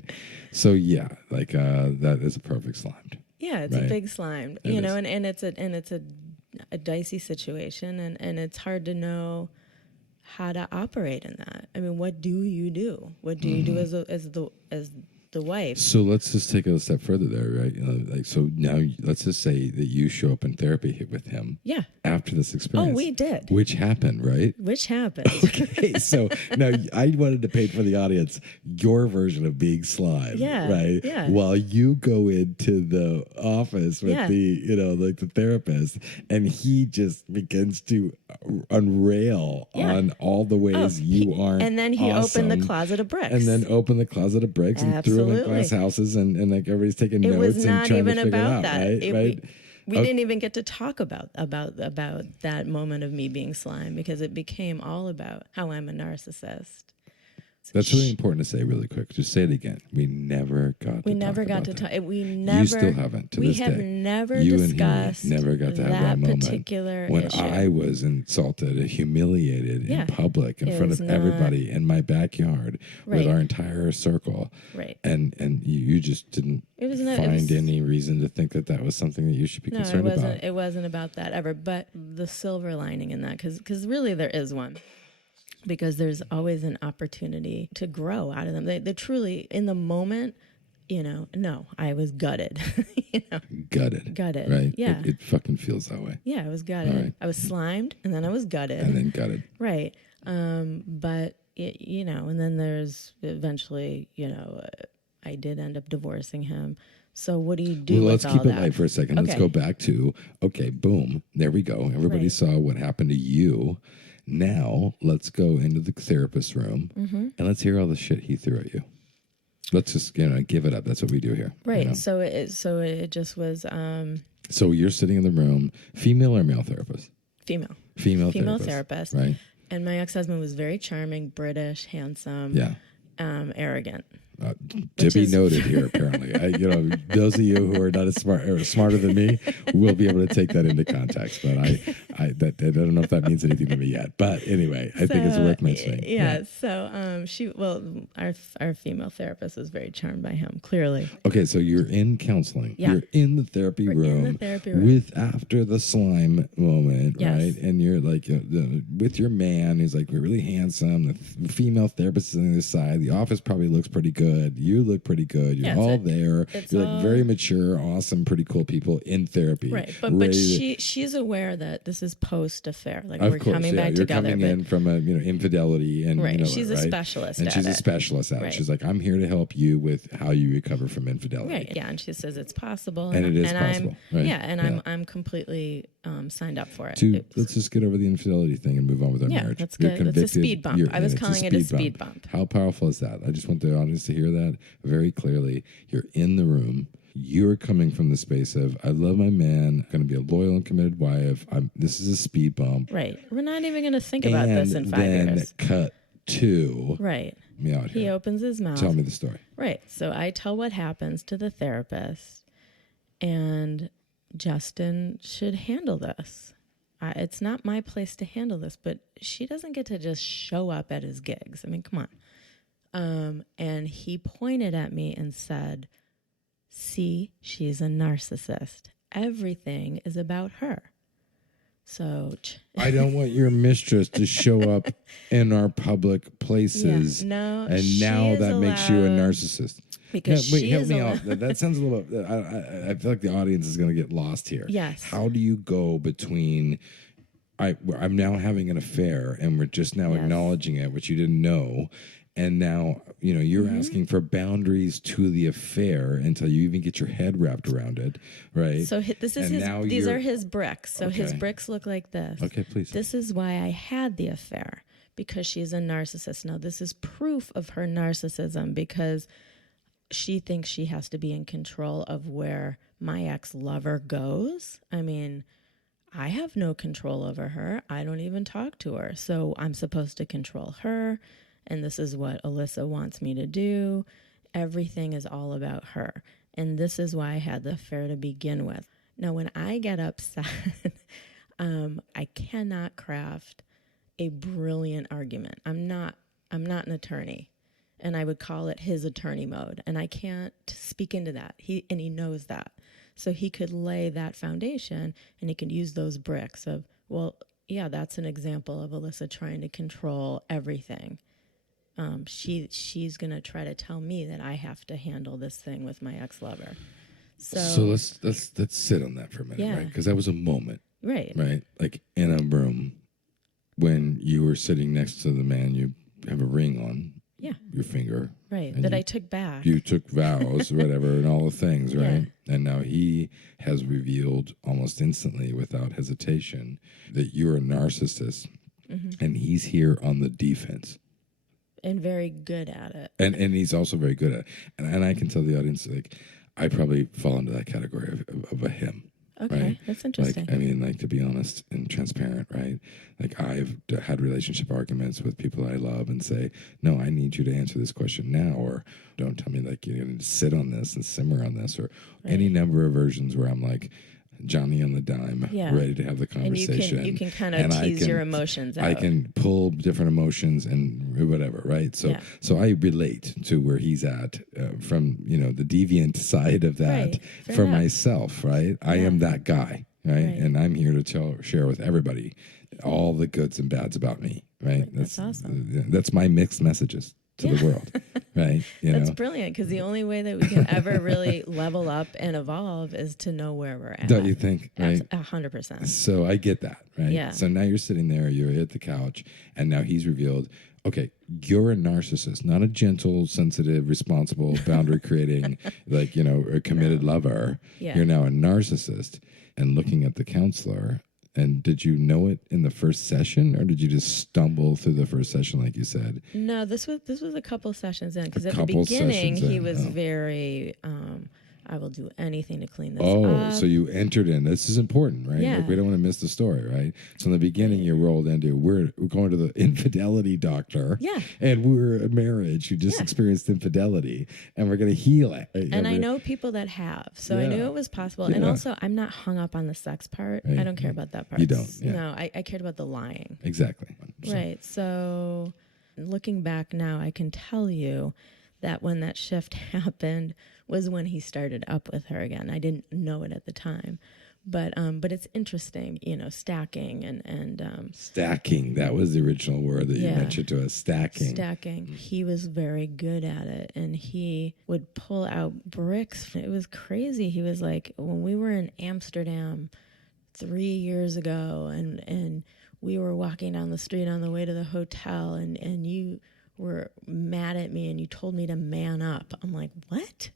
So yeah, like that is a perfect slimed. Yeah, it's a big slime, you know, and it's a dicey situation, and it's hard to know how to operate in that. I mean, what do you do? What do you do as the wife? So let's just take it a step further there, right? You know, like, so now let's just say that you show up in therapy with him. Yeah. After this experience. Oh, we did. Which happened, right? Which happened. Okay, so now I wanted to paint for the audience your version of being slime, right? Yeah. While you go into the office with the, you know, like the therapist, and he just begins to unrail on all the ways you aren't and then he awesome. opened the closet of bricks. And then opened the closet of bricks and threw them in glass houses, and like everybody's taking notes and trying to figure it out, right? We didn't even get to talk about that moment of me being slime, because it became all about how I'm a narcissist. That's really important to say really quick. Just say it again. We never got to talk. You still haven't to this day. We have never you discussed and he never got to have that moment particular when issue. I was insulted and humiliated in public in front of everybody in my backyard with our entire circle. Right. And you just didn't find any reason to think that was something that you should be concerned about. It wasn't about that ever. But the silver lining in that, because really there is one. Because there's always an opportunity to grow out of them. They truly, in the moment, you know, no, I was gutted. You know? Gutted. Right? Yeah. It fucking feels that way. Yeah, I was gutted. Right. I was slimed, and then I was gutted. And then gutted. Right. But, you know, and then there's eventually, you know, I did end up divorcing him. So what do you do with all that? Let's keep it light for a second. Okay. Let's go back to, boom, there we go. Everybody saw what happened to you. Now, let's go into the therapist room and let's hear all the shit he threw at you. Let's just, give it up. That's what we do here. Right. You know? So it just was... So you're sitting in the room, female or male therapist? Female therapist. Right. And my ex-husband was very charming, British, handsome, arrogant. To be noted here, apparently. Those of you who are not as smart or smarter than me will be able to take that into context. But I don't know if that means anything to me yet. But anyway, I think it's worth mentioning. Yeah. So our female therapist was very charmed by him. Clearly. Okay, so you're in counseling. Yeah. You're in the therapy room. With after the slime moment, right? And you're like with your man who's like really handsome. The female therapist is on the other side. The office probably looks pretty good. You look pretty good. You're all there. You're like very mature, awesome, pretty cool people in therapy. Right. But she's aware that this is post affair. Like we're coming back you're together. You're coming in from a infidelity and she's a specialist. And she's a specialist at it. She's like, I'm here to help you with how you recover from infidelity. Right. Yeah. And she says it's possible. And it is possible. I'm completely signed up for it. Let's just get over the infidelity thing and move on with our marriage. That's good. It's a speed bump. I was calling it a speed bump. How powerful is that? I just want the audience to hear that very clearly. You're in the room. You're coming from the space of, I love my man, going to be a loyal and committed wife. This is a speed bump. Right. We're not even going to think about this in 5 years. And then cut to... Right. Me out here. He opens his mouth. Tell me the story. Right. So I tell what happens to the therapist, and Justin should handle this. It's not my place to handle this, but she doesn't get to just show up at his gigs. I mean, come on. And he pointed at me and said, see, she's a narcissist. Everything is about her. So I don't want your mistress to show up in our public places. Yeah, no, and now that makes you a narcissist. Because wait, help me out. That sounds a little bit. I feel like the audience is going to get lost here. Yes. How do you go between? I'm now having an affair, and we're just now acknowledging it, which you didn't know, and now you're asking for boundaries to the affair until you even get your head wrapped around it, right? So this is these are his bricks. So his bricks look like this. Okay, please. This is why I had the affair, because she's a narcissist. Now this is proof of her narcissism, because she thinks she has to be in control of where my ex-lover goes. I mean, I have no control over her. I don't even talk to her. So I'm supposed to control her. And this is what Elisa wants me to do. Everything is all about her. And this is why I had the affair to begin with. Now, when I get upset, I cannot craft a brilliant argument. I'm not an attorney. And I would call it his attorney mode. And I can't speak into that. He knows that. So he could lay that foundation, and he could use those bricks of, well, yeah, that's an example of Elisa trying to control everything. She's going to try to tell me that I have to handle this thing with my ex-lover. So let's sit on that for a minute, right? Because that was a moment. Right. Like in a room when you were sitting next to the man you have a ring on. Yeah. Your finger. Right. That I took back. You took vows, whatever, and all the things, right? Yeah. And now he has revealed almost instantly, without hesitation, that you're a narcissist, and he's here on the defense. And very good at it. And he's also very good at it. And I can tell the audience, like, I probably fall into that category of a him. Okay, right? that's interesting. Like, to be honest and transparent, right? Like, I've had relationship arguments with people I love and say, no, I need you to answer this question now, or don't tell me, like, you're going to sit on this and simmer on this, or any number of versions where I'm like, Johnny on the dime, ready to have the conversation. And you can kind of tease your emotions out. I can pull different emotions and whatever, right? So I relate to where he's at from, the deviant side of that for myself, right? I am that guy, right? And I'm here to share with everybody all the goods and bads about me, right? That's awesome. That's my mixed messages to the world, right? That's brilliant, because the only way that we can ever really level up and evolve is to know where we're at. Don't you think? Right? 100%. So I get that, right? Yeah. So now you're sitting there, you're at the couch, and now he's revealed, okay, you're a narcissist, not a gentle, sensitive, responsible, boundary creating, like, a committed lover. Yeah. You're now a narcissist. And looking at the counselor, and did you know it in the first session, or did you just stumble through the first session, like you said? No, this was a couple sessions in, because at the beginning he was very, I will do anything to clean this up. Oh, so you entered in. This is important, right? Yeah. Like, we don't want to miss the story, right? So in the beginning, you rolled into, we're going to the infidelity doctor. Yeah. And we're a marriage who just experienced infidelity, and we're going to heal it. And I know people that have. So I knew it was possible. Yeah. And also, I'm not hung up on the sex part. Right. I don't care about that part. You don't. Yeah. No, I cared about the lying. Exactly. Right. So looking back now, I can tell you that when that shift happened was when he started up with her again. I didn't know it at the time, but it's interesting, stacking and stacking. That was the original word that you mentioned to us. Stacking. He was very good at it, and he would pull out bricks. It was crazy. He was like, when we were in Amsterdam 3 years ago, and we were walking down the street on the way to the hotel, and you were mad at me and you told me to man up. I'm like, what?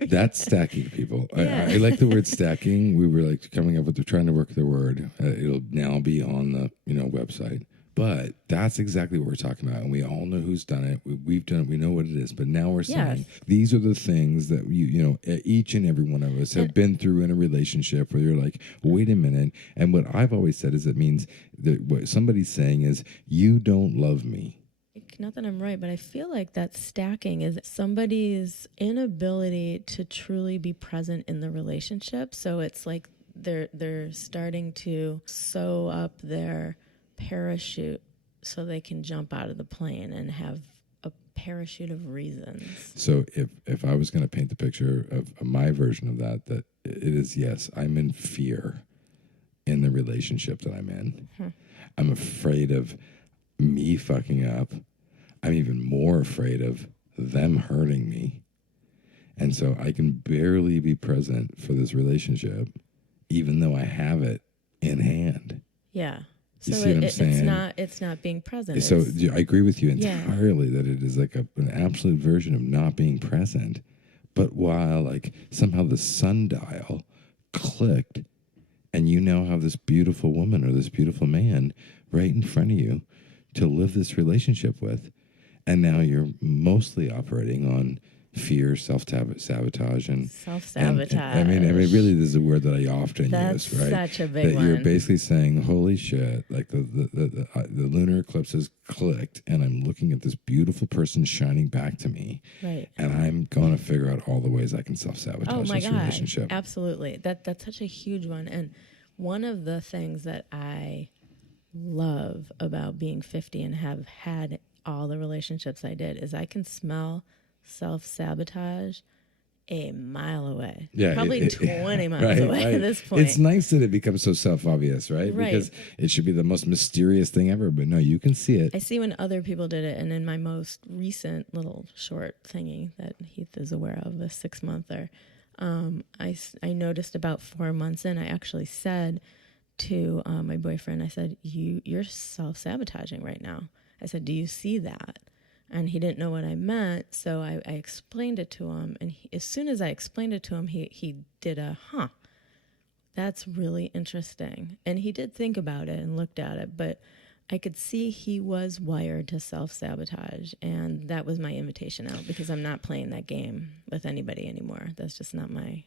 That's stacking, people. Yeah. I like the word stacking. We were like coming up with, trying to work the word. It'll now be on the website. But that's exactly what we're talking about. And we all know who's done it. We've done it. We know what it is. But now we're saying these are the things that each and every one of us have been through in a relationship where you're like, wait a minute. And what I've always said is it means that what somebody's saying is, you don't love me. Not that I'm right, but I feel like that stacking is somebody's inability to truly be present in the relationship. So it's like they're starting to sew up their parachute so they can jump out of the plane and have a parachute of reasons. So if I was going to paint the picture of my version of that it is, yes, I'm in fear in the relationship that I'm in. I'm afraid of me fucking up. I'm even more afraid of them hurting me. And so I can barely be present for this relationship, even though I have it in hand. Yeah. You So see what I'm saying? It's not being present. So I agree with you entirely that it is like an absolute version of not being present. But while like somehow the sundial clicked and you now have this beautiful woman or this beautiful man right in front of you to live this relationship with, and now you're mostly operating on fear, self-sabotage, and self-sabotage. I mean, really, this is a word that I often That's use, right? Such a big that one. You're basically saying, "Holy shit!" Like the lunar eclipse has clicked, and I'm looking at this beautiful person shining back to me, right? And I'm going to figure out all the ways I can self-sabotage this relationship. Absolutely. That's such a huge one, and one of the things that I love about being 50 and have had all the relationships I did is I can smell self-sabotage a mile away. Yeah, probably 20 miles away at this point. It's nice that it becomes so self-obvious, right? Because it should be the most mysterious thing ever, but no, you can see it. I see when other people did it, and in my most recent little short thingy that Heath is aware of, the 6-monther, I noticed about 4 months in, I actually said to my boyfriend, I said, you're self-sabotaging right now. I said, do you see that? And he didn't know what I meant, so I explained it to him. And as soon as I explained it to him, he did that's really interesting. And he did think about it and looked at it, but I could see he was wired to self-sabotage. And that was my invitation out, because I'm not playing that game with anybody anymore. That's just not I'm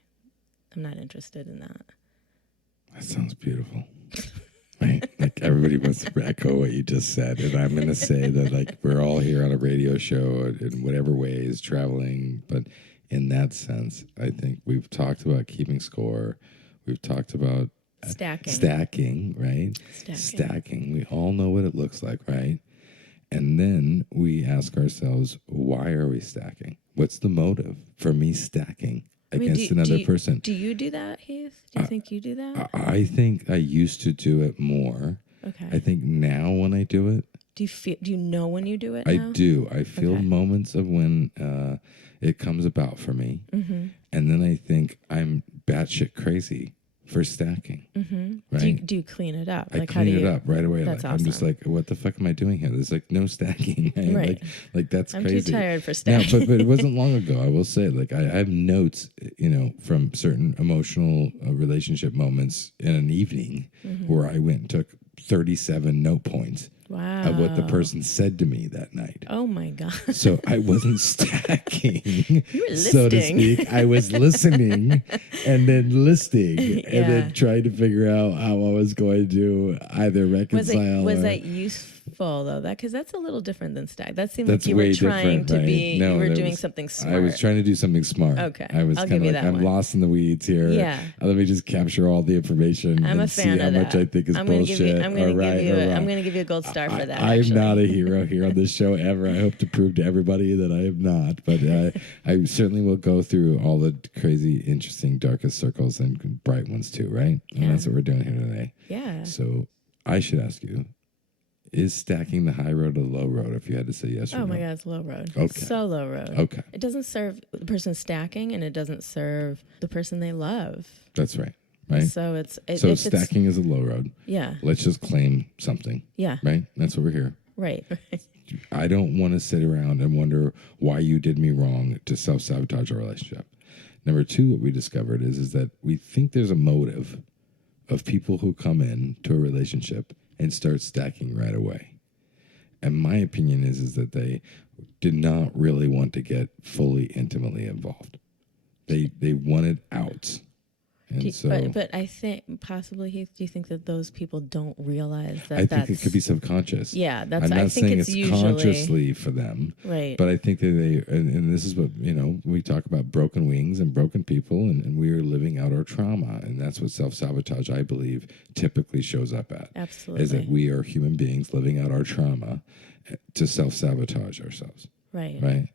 not interested in that. That sounds beautiful. Right? Like everybody wants to echo what you just said. And I'm going to say that like we're all here on a radio show in whatever ways, traveling. But in that sense, I think we've talked about keeping score. We've talked about stacking, right? Stacking. We all know what it looks like, right? And then we ask ourselves, why are we stacking? What's the motive for me stacking against another person? Do you do that, Heath? Do you think you do that? I think I used to do it more. Okay. I think now when I do it, do you know when you do it now? I do. I feel moments of when it comes about for me. Mm-hmm. And then I think I'm batshit crazy for stacking. Mm-hmm. Right? Do you clean it up? I clean it up right away. That's like, awesome. I'm just like, what the fuck am I doing here? There's like no stacking. Right. Like that's I'm crazy. I'm too tired for stacking. No, but it wasn't long ago. I will say, like I have notes, from certain emotional relationship moments in an evening where I went and took 37 note points. Wow. Of what the person said to me that night. Oh my God. So I wasn't stacking, you were listening. so to speak. I was listening and then listing and then trying to figure out how I was going to either reconcile. Was that useful though? Because that's a little different than stack. That seemed that's like you way were trying to right? be. No, you were doing something smart. I was trying to do something smart. Okay. I was kind of like, I'm lost in the weeds here. Yeah. Let me just capture all the information I'm and a fan see how of much that. I think is bullshit. I'm going to give you a gold star for that. I'm not a hero here on this show ever. I hope to prove to everybody that I am not. But I certainly will go through all the crazy, interesting, darkest circles and bright ones too, right? And that's what we're doing here today. Yeah. So I should ask you, is stacking the high road or the low road if you had to say yes or no? Oh my God, it's low road. Okay. So low road. Okay. It doesn't serve the person stacking, and it doesn't serve the person they love. That's right. Right. So stacking is a low road. Yeah. Let's just claim something. Yeah. Right? That's what we're here. Right. I don't want to sit around and wonder why you did me wrong to self-sabotage our relationship. Number two, what we discovered is that we think there's a motive of people who come in to a relationship and start stacking right away. And my opinion is that they did not really want to get fully intimately involved. They wanted outs. And But I think possibly, Heath, do you think that those people don't realize that I think it could be subconscious. Yeah, I'm not saying it's consciously for them. Right. But I think that and this is what, we talk about broken wings and broken people, and we are living out our trauma. And that's what self-sabotage, I believe, typically shows up at. Absolutely. Is that we are human beings living out our trauma to self-sabotage ourselves. Right. Right.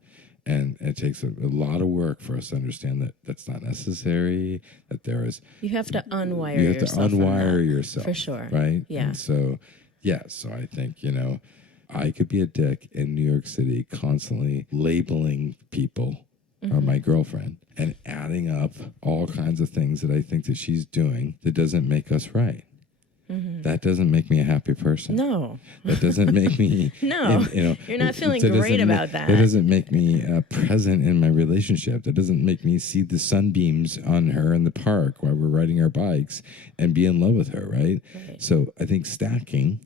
And it takes a lot of work for us to understand that that's not necessary, that there is... You have to unwire yourself. You have to unwire yourself. For sure. Right? Yeah. And so, so I think, I could be a dick in New York City constantly labeling people or my girlfriend and adding up all kinds of things that I think that she's doing that doesn't make us right. Mm-hmm. That doesn't make me a happy person. No. That doesn't make me... No. You're not feeling great about that. That doesn't make me present in my relationship. That doesn't make me see the sunbeams on her in the park while we're riding our bikes and be in love with her, right? So I think stacking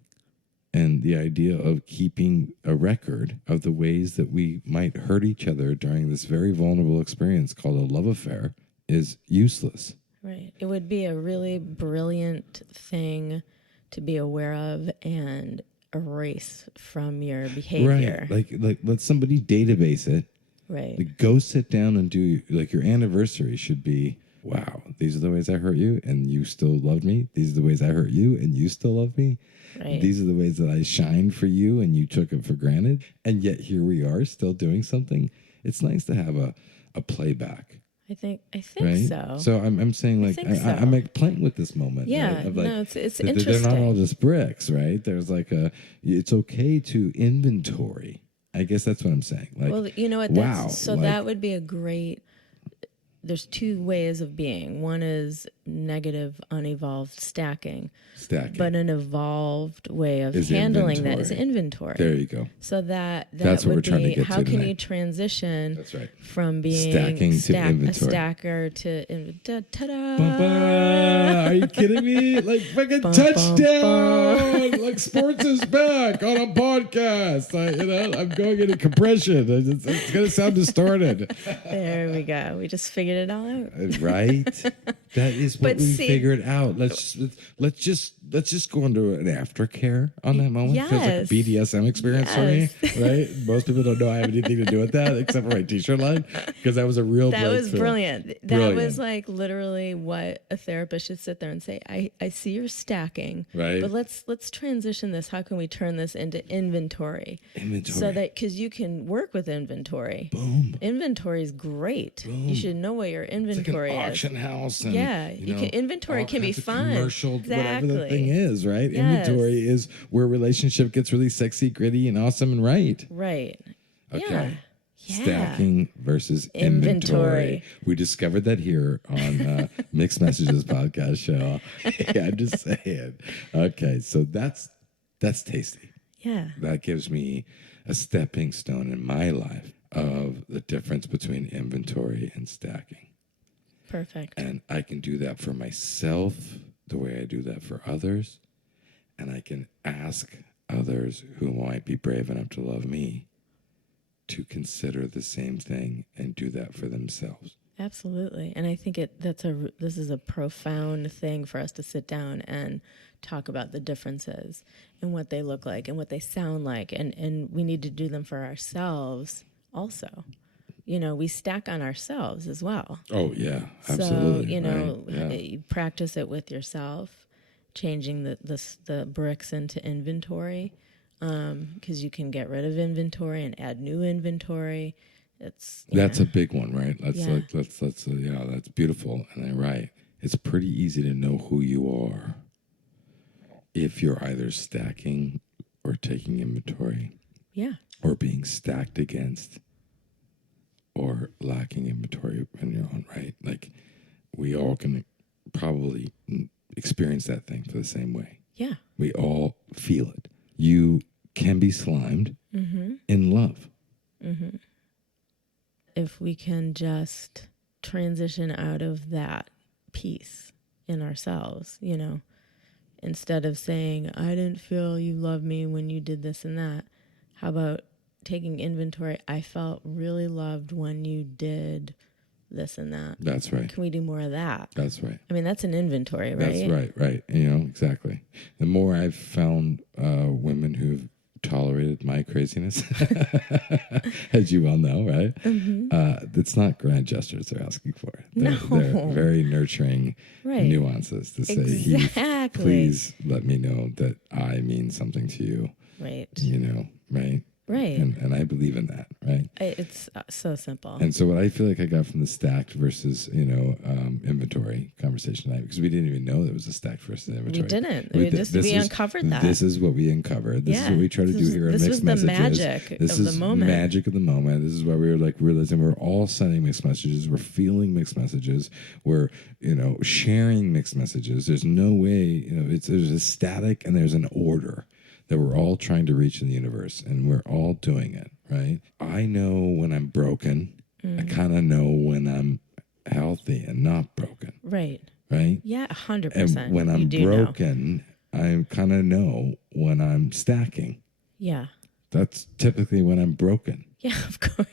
and the idea of keeping a record of the ways that we might hurt each other during this very vulnerable experience called a love affair is useless. Right. It would be a really brilliant thing to be aware of and erase from your behavior. Right. Like let somebody database it. Right. Like go sit down and do, like, your anniversary should be, wow, these are the ways I hurt you and you still loved me. These are the ways I hurt you and you still love me. Right. These are the ways that I shined for you and you took it for granted. And yet here we are still doing something. It's nice to have a playback. I think right? so. So I'm saying, like, I'm like playing with this moment. Yeah, right? Of like, no, it's interesting. They're not all just bricks, right? There's like it's okay to inventory. I guess that's what I'm saying. Like, well, you know what? Wow. So that would be a great... There's two ways of being. One is negative, unevolved stacking. But an evolved way of handling that is inventory. There you go. So that's what we're trying to get how to can tonight. You transition that's right. from being stacking to inventory. A stacker to ta-da. Are you kidding me? Like fucking touchdown! Like sports is back on a podcast. I'm going into compression. It's gonna sound distorted. There we go. We just figured it all out. Right? That is what we figured out. Let's just go into an aftercare on that moment. Yes. Feels like a BDSM experience for me, right? Most people don't know I have anything to do with that except for my t-shirt line, because that was a real That was brilliant. Brilliant. That was like literally what a therapist should sit there and say, I see you're stacking, right? But let's transition this. How can we turn this into inventory? So that, because you can work with inventory. Boom. Inventory is great. Boom. You should know what your inventory it's like an is. auction house. And, inventory can be fun. Commercial, exactly. Whatever the thing is, right? Yes. Inventory is where relationship gets really sexy, gritty, and awesome and right. Right. Okay. Yeah. Stacking versus inventory. We discovered that here on Mixed Messages podcast show. I'm just saying. Okay, so that's tasty. Yeah. That gives me a stepping stone in my life of the difference between inventory and stacking. Perfect. And I can do that for myself the way I do that for others. And I can ask others who might be brave enough to love me to consider the same thing and do that for themselves. Absolutely. And I think this is a profound thing for us to sit down and talk about the differences and what they look like and what they sound like. And we need to do them for ourselves also. We stack on ourselves as well. Oh, yeah, absolutely. So, you practice it with yourself, changing the bricks into inventory, because you can get rid of inventory and add new inventory. That's a big one, right? That's beautiful. And I'm right. It's pretty easy to know who you are if you're either stacking or taking inventory. Yeah. Or being stacked against or lacking inventory on your own, right? Like, we all can probably experience that thing for the same way. Yeah. We all feel it. You can be slimed in love. Mm-hmm. If we can just transition out of that piece in ourselves, instead of saying, I didn't feel you loved me when you did this and that. How about taking inventory? I felt really loved when you did this and that? That's right. Can we do more of that? That's right. I mean, that's an inventory, right? That's right, right. Exactly. The more I've found women who've tolerated my craziness, as you well know, right? It's not grand gestures they're asking for. They're very nurturing nuances to say, Heath, please let me know that I mean something to you. Right. Right? Right. And I believe in that, right? It's so simple. And so what I feel like I got from the stacked versus, inventory conversation tonight, because we didn't even know there was a stacked versus inventory. We didn't. We uncovered that. This is what we uncovered. This is what we try to do here in Mixed Messages. This is the magic of the moment. This is why we were like realizing we're all sending mixed messages. We're feeling mixed messages. We're, sharing mixed messages. There's no way, there's a static and there's an order that we're all trying to reach in the universe, and we're all doing it, right? I know when I'm broken. I kind of know when I'm healthy and not broken. Right. Right? Yeah, 100%. And when I'm broken, I kind of know when I'm stacking. Yeah. That's typically when I'm broken. Yeah, of course.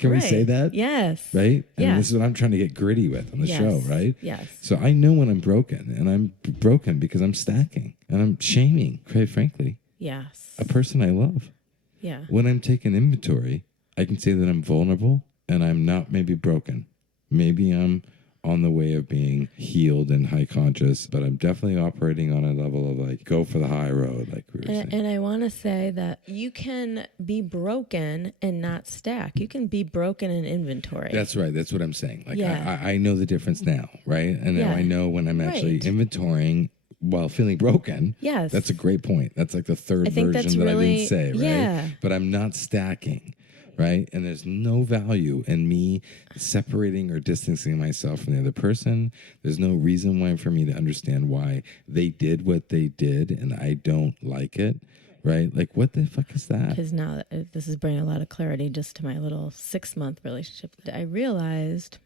Can we say that? Yes. Right? And this is what I'm trying to get gritty with on the show, right? Yes. So I know when I'm broken, and I'm broken because I'm stacking, and I'm shaming, quite frankly, a person I love. Yeah. When I'm taking inventory, I can say that I'm vulnerable, and I'm not maybe broken. Maybe I'm on the way of being healed and high conscious, but I'm definitely operating on a level of like, go for the high road, like we were saying. And I want to say that you can be broken and not stack. You can be broken in inventory. That's right. That's what I'm saying. Like, I know the difference now, right? And now I know when I'm actually inventorying while feeling broken. Yes. That's a great point. That's like the third version that I didn't say, right? Yeah. But I'm not stacking. Right? And there's no value in me separating or distancing myself from the other person. There's no reason why for me to understand why they did what they did and I don't like it. Right? Like, what the fuck is that? Because now this is bringing a lot of clarity just to my little 6-month relationship. I realized,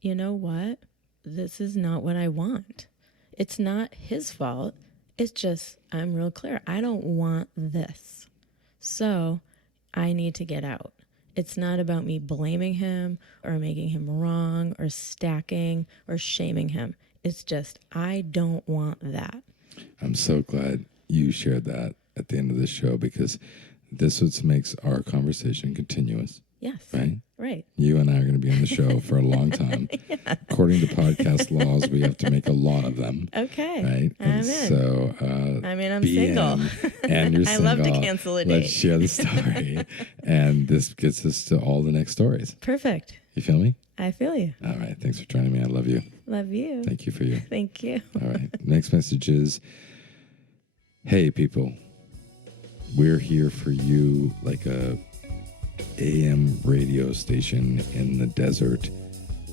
you know what? This is not what I want. It's not his fault. It's just, I'm real clear. I don't want this. So I need to get out. It's not about me blaming him or making him wrong or stacking or shaming him. It's just, I don't want that. I'm so glad you shared that at the end of this show, because this is what makes our conversation continuous. Yes. Right? Right. You and I are going to be on the show for a long time. According to podcast laws, we have to make a lot of them. Okay. Right? I'm in. So, I'm single. And you're single. I love to cancel a date. Let's share the story. And this gets us to all the next stories. Perfect. You feel me? I feel you. All right. Thanks for joining me. I love you. Love you. Thank you for you. Thank you. All right. Next message is, hey, people. We're here for you like a AM radio station in the desert,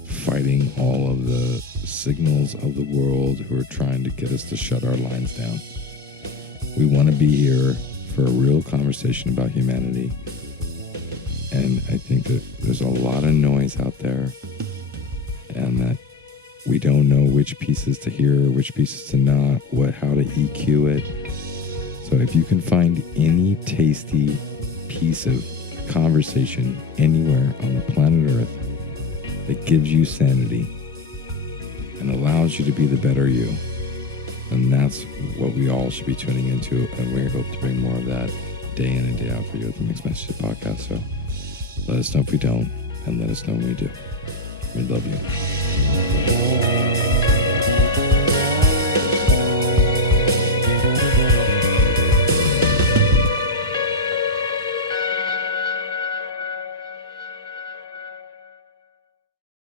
fighting all of the signals of the world who are trying to get us to shut our lines down. We want to be here for a real conversation about humanity. And I think that there's a lot of noise out there, and that we don't know which pieces to hear, which pieces to not, how to EQ it. So if you can find any tasty piece of conversation anywhere on the planet Earth that gives you sanity and allows you to be the better you, and that's what we all should be tuning into, and we're able to bring more of that day in and day out for you at the Mixed Messages podcast. So let us know if we don't, and let us know when we do. We love you.